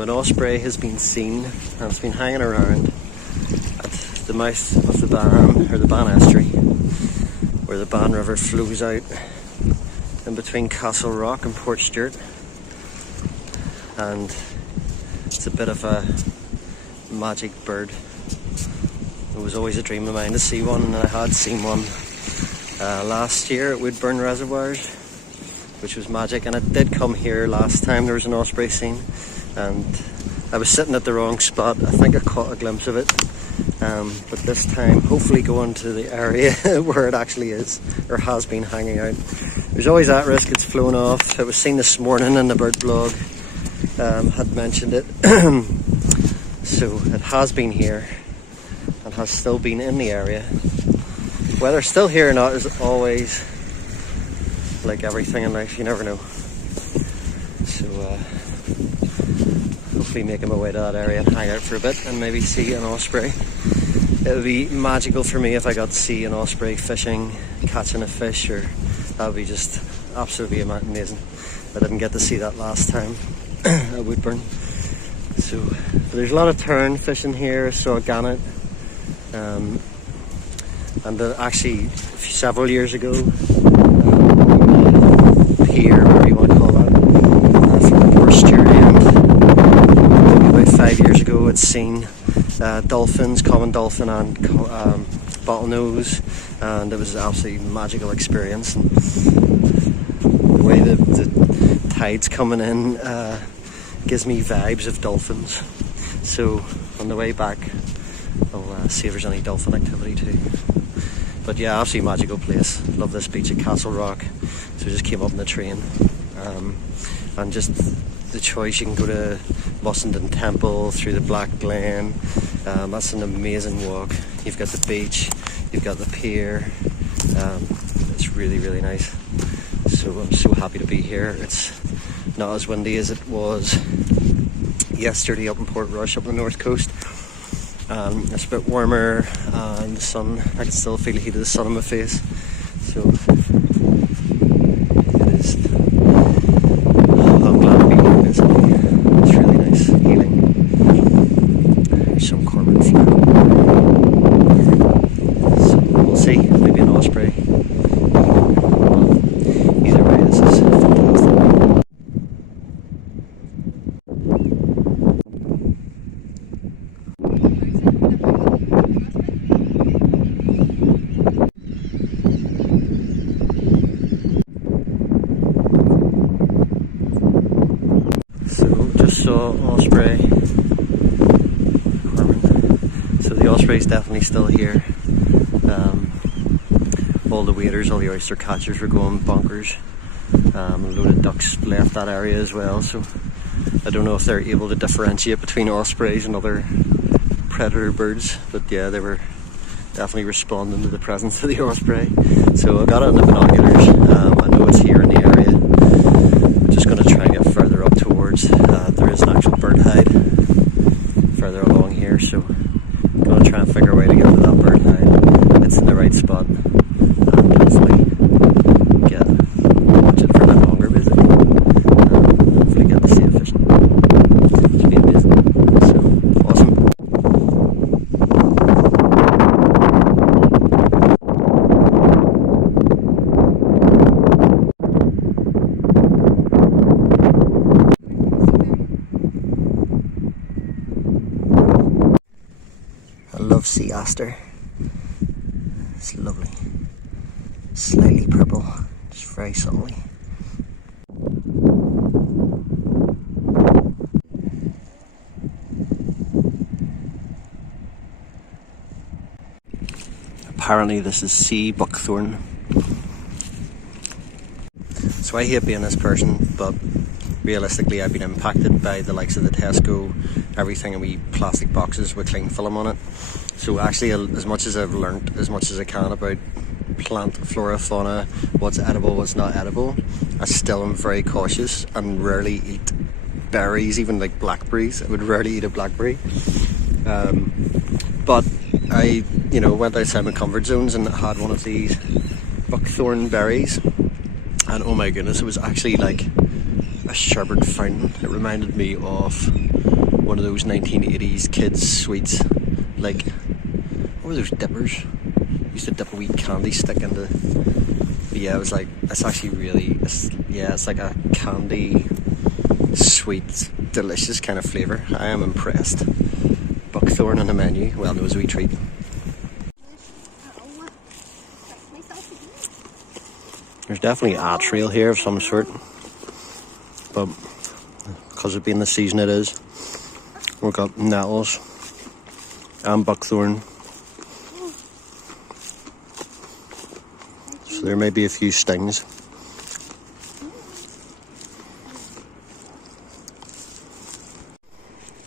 So an osprey has been seen and it's been hanging around at the mouth of the Bann, or the Bann Estuary, where the Bann River flows out in between Castlerock and Portstewart. And it's a bit of a magic bird. It was always a dream of mine to see one, and I had seen one last year at Woodburn Reservoirs, which was magic. And it did come here last time there was an osprey seen, and I was sitting at the wrong spot. I think I caught a glimpse of it, but this time hopefully going to the area where it actually is, or has been hanging out. There's always that risk it's flown off. It was seen this morning in the bird blog, had mentioned it. So it has been here and has still been in the area. Whether it's still here or not is always, like everything in life, you never know. So hopefully making my way to that area and hang out for a bit and maybe see an osprey. It would be magical for me if I got to see an osprey fishing, catching a fish, or that would be just absolutely amazing. I didn't get to see that last time at Woodburn. So there's a lot of tern fishing here, saw a gannet, and actually several years ago, pier, whatever you want to call that, from the Portstewart end, maybe about 5 years ago, I'd seen dolphins, common dolphin and bottlenose, and it was an absolutely magical experience. And the way the tide's coming in gives me vibes of dolphins. So on the way back, I'll see if there's any dolphin activity too. But yeah, absolutely magical place. Love this beach at Castlerock. So we just came up in the train, and just the choice. You can go to Mussenden Temple, through the Black Glen. That's an amazing walk. You've got the beach, you've got the pier. It's really, really nice. So I'm so happy to be here. It's not as windy as it was yesterday up in Portrush, up on the north coast. It's a bit warmer, and the sun, I can still feel the heat of the sun on my face. So it is. I'm glad to be here, basically. It's really nice, healing. There's some cormorant flying. So we'll see, maybe an osprey. Either way, this is fantastic. Saw osprey, so the osprey is definitely still here. All the waders, all the oyster catchers were going bonkers. A load of ducks left that area as well, so I don't know if they're able to differentiate between ospreys and other predator birds, but yeah, they were definitely responding to the presence of the osprey. So I got it in the binoculars. I know it's here in the area. I'm just going to try and get further up towards, there is an actual bird hide further along here, so I'm going to try and figure a way to get to that bird hide. It's in the right spot, and hopefully watch it for a bit longer, basically. Hopefully get to see it fishing. It's been amazing. So awesome. I love sea aster. It's lovely. Slightly purple, just very subtly. Apparently this is sea buckthorn. So I hate being this person, but realistically I've been impacted by the likes of the Tesco, everything in wee plastic boxes with cling film on it. So actually, as much as I've learnt as much as I can about plant flora, fauna, what's edible, what's not edible, I still am very cautious and rarely eat berries, even like blackberries. I would rarely eat a blackberry. But I, went outside my comfort zones and had one of these buckthorn berries, and oh my goodness, it was actually like a sherbet fountain. It reminded me of one of those 1980s kids sweets. Like, what were those dippers? Used to dip a wee candy stick into. But yeah, it was like, it's actually really, it's like a candy, sweet, delicious kind of flavour. I am impressed. Buckthorn on the menu. Well, no, it was a wee treat. There's definitely a trail here of some sort, but because of being the season it is, we've got nettles and buckthorn, so there may be a few stings.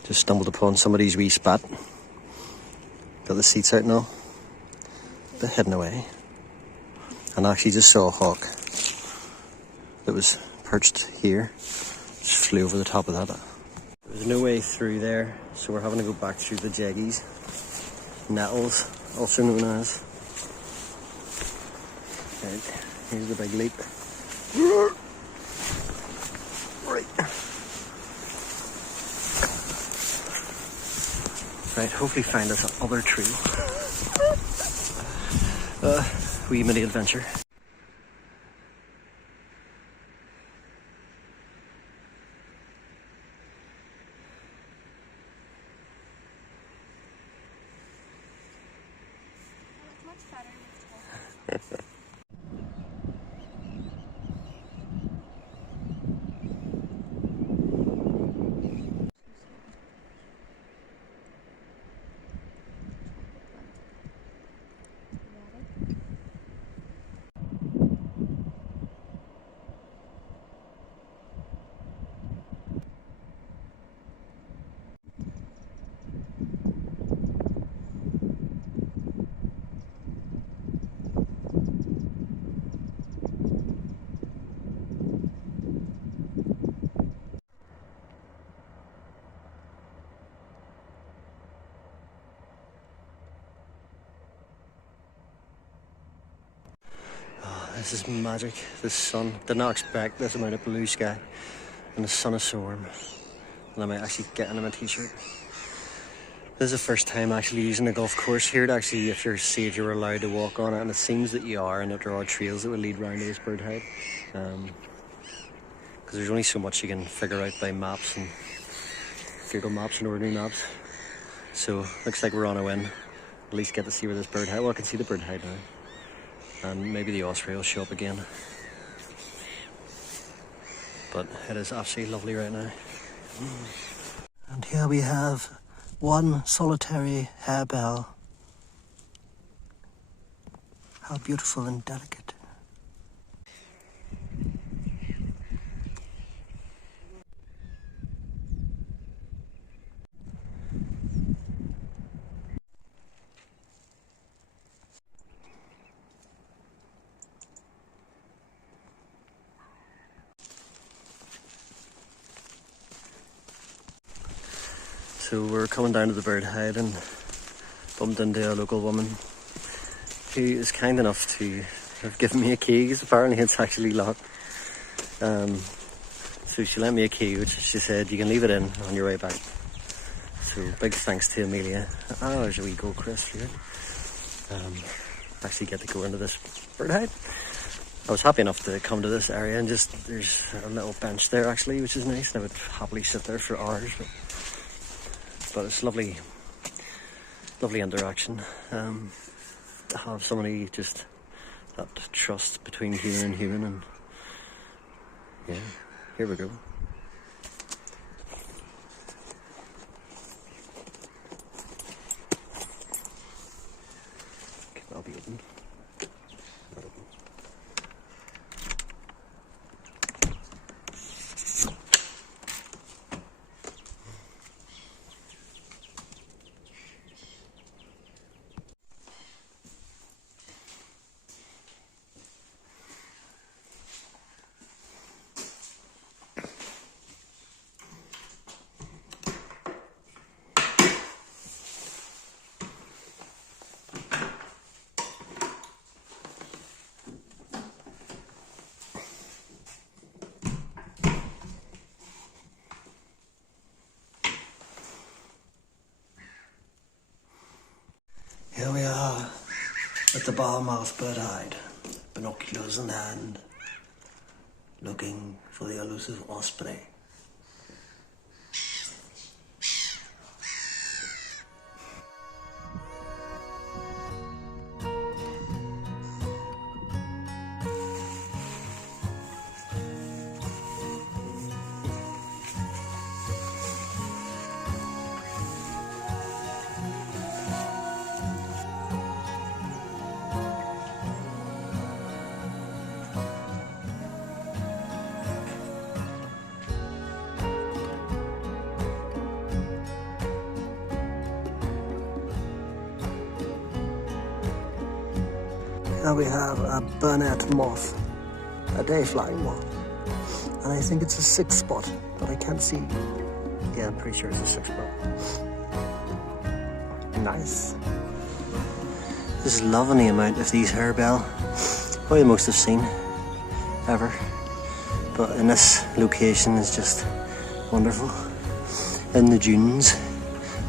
Just stumbled upon somebody's wee spot. Got the seats out now. They're heading away. And I actually just saw a hawk that was perched here. Just flew over the top of that. There's no way through there, so we're having to go back through the jaggies. Nettles, also known as. Right, here's the big leap. Right, hopefully find us other trail. Wee mini adventure. This is magic. The sun. Did not expect this amount of blue sky, and the sun is so warm. And I might actually get into my t-shirt. This is the first time actually using a golf course here to actually, if you're allowed to walk on it, and it seems that you are, and that there are trails that will lead round to this bird hide. Because there's only so much you can figure out by maps and Google Maps and ordinary maps. So looks like we're on a win. At least get to see where this bird hide. Well, I can see the bird hide now. And maybe the osprey will show up again. But it is absolutely lovely right now. And here we have one solitary harebell. How beautiful and delicate. So we're coming down to the bird hide and bumped into a local woman who is kind enough to have given me a key, because apparently it's actually locked. So she lent me a key, which she said you can leave it in on your way back. So big thanks to Amelia. Oh, there's a wee goldcrest here. Actually get to go into this bird hide. I was happy enough to come to this area, and just there's a little bench there actually, which is nice, and I would happily sit there for hours. But it's lovely interaction. To have somebody, just that trust between human and human, and yeah, here we go. Okay, that'll be open. Not open. with the ballmouth bird-eyed, binoculars in hand, looking for the elusive osprey. Now we have a burnet moth, a day-flying moth, and I think it's a 6 spot, but I can't see. Yeah, I'm pretty sure it's a 6 spot. Nice. This is loving the amount of these harebell, probably the most I've seen ever, but in this location is just wonderful. In the dunes.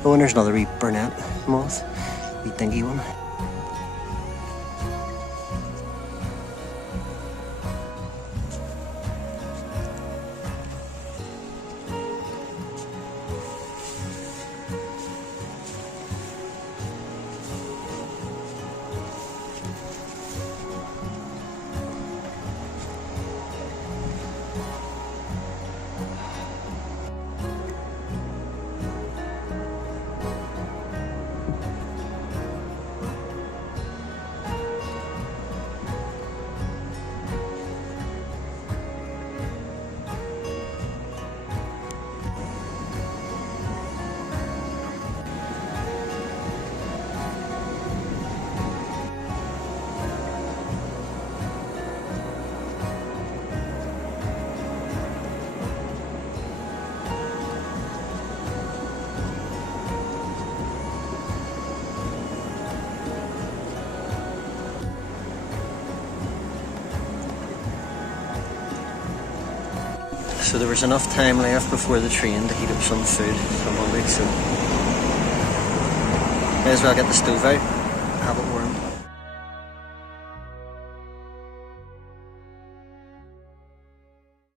Oh, and there's another wee burnet moth, wee dinky one. So there was enough time left before the train to heat up some food. I'm hungry, so may as well get the stove out, have it warm.